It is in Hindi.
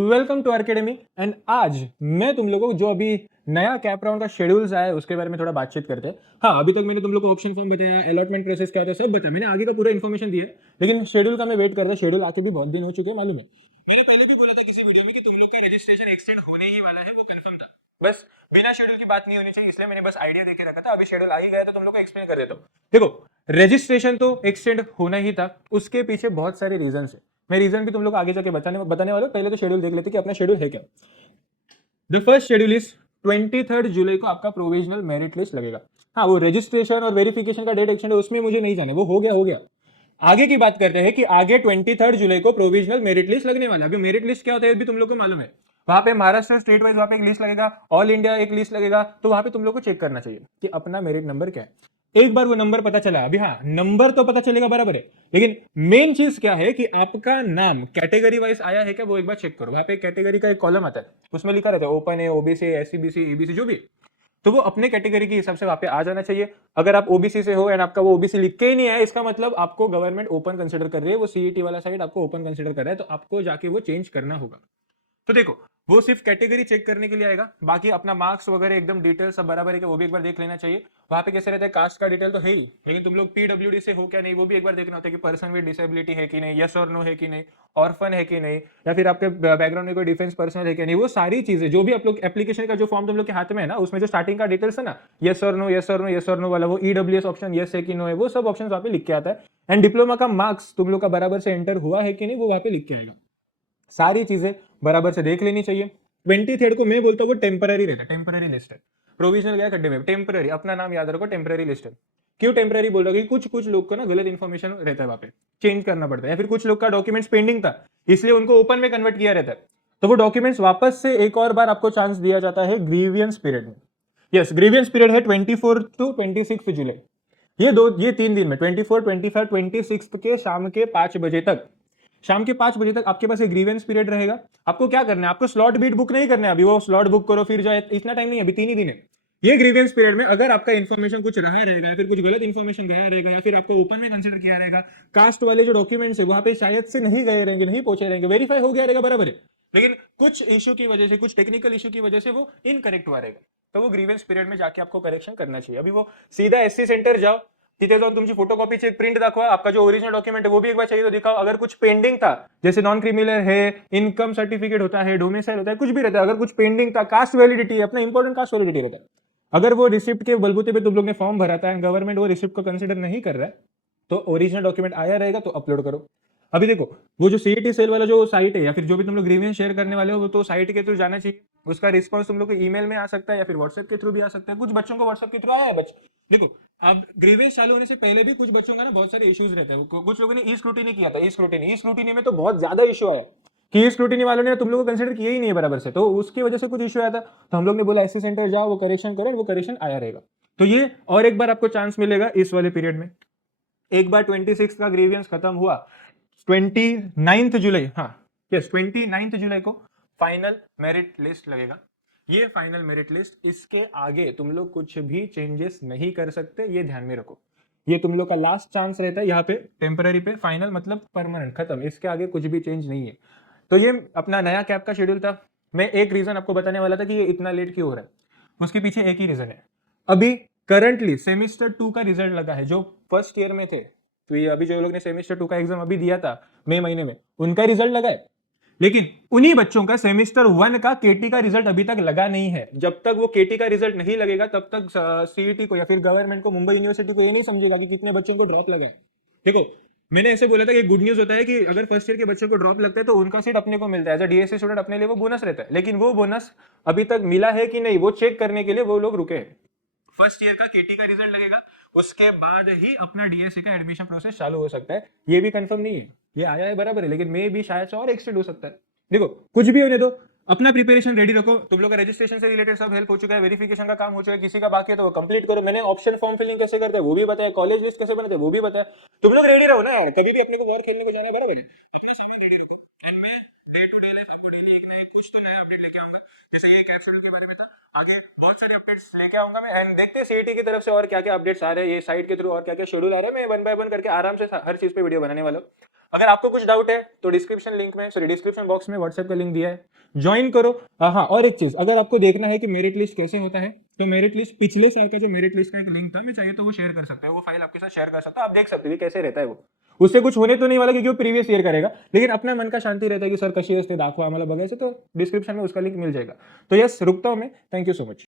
Welcome to academy. एंड आज मैं तुम लोगों को जो अभी नया कैप राउंड का शेड्यूल्स आया है उसके बारे में थोड़ा बातचीत करते हैं। हाँ, अभी तक मैंने तुम लोग को ऑप्शन फॉर्म बताया, अलॉटमेंट प्रोसेस क्या होता है, सब बताया मैंने, आगे का पूरा इन्फॉर्मेशन दिया है। लेकिन शेड्यूल का मैं वेट कर रहा हूँ। शेड्यूल आके भी बहुत दिन हो चुके हैं, मालूम है। मैंने पहले भी बोला था किसी वीडियो में कि तुम लोग का रजिस्ट्रेशन एक्सटेंड होने ही वाला है, वो कंफर्म था। बस बिना शेड्यूल की बात नहीं होनी चाहिए, इसलिए मैंने बस आइडिया देके रखा था। अभी शेड्यूल आ ही गया तो तुम लोग को एक्सप्लेन कर देता हूँ। देखो, रजिस्ट्रेशन तो एक्सटेंड होना ही था, उसके पीछे बहुत सारे रीजन है। मैं रीजन भी तुम लोग को आगे जाके बताने वाला हूं। पहले तो शेड्यूल देख लेते कि अपना शेड्यूल है क्या। द फर्स्ट शेड्यूल इज 23 जुलाई को आपका प्रोविजनल मेरिट लिस्ट लगेगा। हाँ, वो रजिस्ट्रेशन और वेरिफिकेशन का डेट एक्सटेंड है, उसमें मुझे नहीं जाने, वो हो गया हो गया। आगे की बात करते हैं कि आगे 23 जुलाई को प्रोविजनल मेरिट लिस्ट लगने वाला है। अभी मेरिट लिस्ट क्या होता है भी तुम लोग को मालूम है। वहां पे महाराष्ट्र स्टेट वाइज वहां पे एक लिस्ट लगेगा, ऑल इंडिया एक लिस्ट लगेगा, तो वहां पे तुम लोग को चेक करना चाहिए कि अपना मेरिट नंबर क्या है। एक बार वो नंबर पता चला, अभी हाँ नंबर तो पता चलेगा बराबर है, लेकिन मेन चीज क्या है कि आपका नाम कैटेगरी वाइज आया है क्या, वो एक बार चेक करो। वहां पे कैटेगरी का एक कॉलम आता है, उसमें लिखा रहता है ओपन है, ओबीसी, एससी बीसी ईबीसी जो भी, तो वो अपने कैटेगरी के हिसाब से वहां पे आ जाना चाहिए। अगर आप ओबीसी से हो एंड आपका वो ओबीसी लिख के ही नहीं है, इसका मतलब आपको गवर्नमेंट ओपन कंसिडर कर रही है, वो सीईटी वाला साइड आपको ओपन कंसिडर कर रहा है, तो आपको जाके वो चेंज करना होगा। तो देखो, वो सिर्फ कैटेगरी चेक करने के लिए आएगा, बाकी अपना मार्क्स वगैरह एकदम डिटेल सब बराबर है कि वो भी एक बार देख लेना चाहिए। वहां पे कैसे रहता है, कास्ट का डिटेल तो है ही, लेकिन तुम लोग पीडब्ल्यूडी से हो क्या नहीं वो भी एक बार देखना होता है कि पर्सन विद डिसेबिलिटी है कि नहीं, यस और नो है कि नहीं, ऑर्फन है कि नहीं, या फिर आपके बैकग्राउंड में कोई डिफेंस पर्सनल है कि नहीं। वो सारी चीजें जो भी आप लोग एप्लीकेशन का जो फॉर्म तुम लोग के हाथ में है ना, उसमें जो स्टार्टिंग का डिटेल्स है ना, यस और नो यस और नो यस और नो वाला, वो ईडब्ल्यूएस ऑप्शन यस है कि नो है, वो सब ऑप्शन वहां पे लिख के आता है। एंड डिप्लोमा का मार्क्स तुम लोग का बराबर से एंटर हुआ है कि नहीं, वो वहां पे लिख के आएगा। सारी चीजें बराबर से देख लेनी चाहिए। 23 को मैं बोलता हूँ वो टेम्पररी रहता है, टेम्पररी लिस्ट है। प्रोविजनल गया खड्डे में, टेम्पररी, अपना नाम याद रखो, टेम्पररी लिस्ट है। क्यों टेम्पररी बोल रहा हूँ, कुछ कुछ लोग को ना गलत इन्फॉर्मेशन रहता है, वहां पे चेंज करना पड़ता है, या फिर कुछ लोग का डॉक्यूमेंट्स पेंडिंग था इसलिए उनको ओपन में कन्वर्ट किया रहता है, तो वो डॉक्यूमेंट्स वापस से एक और बार आपको चांस दिया जाता है ग्रीवियंस पीरियड में। यस, ग्रीवियंस पीरियड है 24 टू 26 जुलाई। ये 3 दिन में 24, 25, 26 के शाम के 5 बजे तक, शाम के 5 बजे तक आपके पास एक ग्रीवेंस पीरियड रहेगा। आपको क्या करना है, आपको स्लॉट बीट बुक नहीं करना है, अभी वो स्लॉट बुक करो फिर जाए, इतना टाइम नहीं है, अभी 3 ही दिन है। ये ग्रीवेंस पीरियड में अगर आपका इन्फॉर्मेशन कुछ रहा रहेगा या फिर कुछ गलत इन्फॉर्मेशन गया रहेगा या फिर आपको ओपन में कंसिडर किया रहेगा, कास्ट वाले जो डॉक्यूमेंट्स है वहां पे शायद से नहीं गए रहेंगे, नहीं पहुंचे रहेंगे, वेरीफाई हो गया रहेगा बराबर है, लेकिन कुछ इशू की वजह से, कुछ टेक्निकल इशू की वजह से वो इनकरेक्ट हुआ रहेगा, तो वो ग्रीवेंस पीरियड में जाके आपको करेक्शन करना चाहिए। अभी वो सीधा एससी सेंटर जाओ, तिथे जाऊन तुमची फोटोकॉपी चेक प्रिंट दाखवा, आपका जो ओरिजिनल डॉक्यूमेंट है वो भी एक बार चाहिए तो दिखाओ। अगर कुछ पेंडिंग था, जैसे नॉन क्रिमिनल है, इनकम सर्टिफिकेट होता है, डोमिसाइल होता है, कुछ भी रहता है, अगर कुछ पेंडिंग था, कास्ट वैलिडिटी, अपना इंपॉर्टेंट कास्ट वैलिडिटी रहता है, अगर वो रिसिप्ट के बलबूते पे तुम लोग ने फॉर्म भरा था एंड गवर्नमेंट वो रिसिप्ट को कंसिडर नहीं कर रहा है, तो ओरिजिनल डॉक्यूमेंट आया रहेगा तो अपलोड करो। अभी देखो, वो जो सीईटी सेल वाला जो साइट है या फिर जो भी तुम लोग ग्रीवियंस शेयर करने वाले हो, वो तो साइट के थ्रू जाना चाहिए। उसका रिस्पांस तुम लोग को ईमेल में आ सकता है या फिर व्हाट्सएप के थ्रू भी आ सकता है। कुछ बच्चों को व्हाट्सएप के थ्रू आया है। देखो, अब ग्रीवियंस चालू होने से पहले भी कुछ बच्चों का ना बहुत सारे इश्यूज रहते हैं। कुछ लोगों ने ई स्क्रूटिनी किया था, ई स्क्रूटिनी में तो बहुत ज्यादा इशू आया कि ई स्क्रूटिनी वालों ने तुम लोग को कंसिडर किया ही नहीं है बराबर से, तो उसकी वजह से कुछ इशू आया था, तो हम लोग ने बोला एससी सेंटर जाओ, वो करेक्शन करो, वो करेक्शन आया रहेगा। तो ये और एक बार आपको चांस मिलेगा इस वाले पीरियड में। एक बार 26 का ग्रीवियंस खत्म हुआ, 29 जुलाई, हाँ यस 29 जुलाई को फाइनल मेरिट लिस्ट लगेगा। ये फाइनल मेरिट लिस्ट, इसके आगे तुम लोग कुछ भी चेंजेस नहीं कर सकते, ये ध्यान में रखो। ये तुम लोग का लास्ट चांस रहता है यहाँ पे, टेम्पररी पे, फाइनल मतलब परमानेंट, खत्म, इसके आगे कुछ भी चेंज नहीं है। तो ये अपना नया कैप का शेड्यूल था। मैं एक रीजन आपको बताने वाला था कि ये इतना लेट क्यों हो रहा है, उसके पीछे एक ही रीजन है। अभी करंटली सेमिस्टर 2 का रिजल्ट लगा है, जो फर्स्ट ईयर में थे, तो ये अभी जो लोग ने सेमेस्टर 2 का एग्जाम अभी दिया था मई महीने में, उनका रिजल्ट लगा है। लेकिन उन्हीं बच्चों का सेमेस्टर 1 का केटी का रिजल्ट अभी तक लगा नहीं है। जब तक वो केटी का रिजल्ट नहीं लगेगा तब तक सीईटी को या फिर गवर्नमेंट को, मुंबई यूनिवर्सिटी को ये नहीं समझेगा कि कितने बच्चों को ड्रॉप लगा है। देखो, मैंने ऐसे बोला था कि गुड न्यूज होता है कि अगर फर्स्ट ईयर के बच्चों को ड्रॉप लगता है तो उनका सीट अपने को मिलता है, एज अ डीएससी स्टूडेंट अपने लिए वो बोनस रहता है, लेकिन वो बोनस अभी तक मिला है कि नहीं वो चेक करने के लिए वो लोग रुके हैं। फर्स्ट ईयर का केटी का रिजल्ट लगेगा, उसके बाद ही अपना डीएससी का एडमिशन प्रोसेस चालू हो सकता है। ये भी कंफर्म नहीं है, ये आया है बराबर है, लेकिन मे भी शायद से और एक्सटेंड हो सकता है। देखो, कुछ भी होने दो, अपना प्रिपरेशन रेडी रखो। तुम लोग का रजिस्ट्रेशन से रिलेटेड सब हेल्प हो चुका है, वेरिफिकेशन का काम हो चुका है, किसी का बाकी है तो वो कंप्लीट करो। मैंने ऑप्शन फॉर्म फिलिंग कैसे करते हैं वो भी बताया, कॉलेज लिस्ट कैसे बनाते हैं वो भी बताया। तुम लोग रेडी रहो ना यार, कभी भी अपने को वॉर खेलने को जाना है बराबर है, अपने से भी रेडी रखो। एंड मैं डे टू डे लाइफ आपको डेली एक ना एक कुछ तो नया अपडेट लेके आऊंगा। जैसे ये कैप शेड्यूल के बारे में था, आगे बहुत सारे अपडेट्स लेके आऊंगा मैं, एंड देखते हैं सीईटी की तरफ से और क्या क्या अपडेट्स आ रहे हैं, ये साइट के थ्रू और क्या क्या शेड्यूल आ रहे हैं, मैं वन बाय वन करके आराम से हर चीज पे वीडियो बनाने वाला हूँ। अगर आपको कुछ डाउट है तो डिस्क्रिप्शन बॉक्स में व्हाट्सएप का लिंक दिया है, ज्वाइन करो। हाँ, और एक चीज, अगर आपको देखना है कि मेरिट लिस्ट कैसे होता है, तो मेरिट लिस्ट पिछले साल का जो मेरिट लिस्ट का एक लिंक था, मैं चाहिए तो वो शेयर कर सकते हो, वो फाइल आपके साथ शेयर कर सकता हूं, आप देख सकते हो कि कैसे रहता है वो। उससे कुछ होने तो नहीं वाला क्योंकि वो प्रीवियस ईयर करेगा, लेकिन अपना मन का शांति रहता है कि सर कशी असते दाखवा आम्हाला बघायचं, तो डिस्क्रिप्शन में उसका लिंक मिल जाएगा। तो यस, रुकता हूं मैं, थैंक यू सो मच।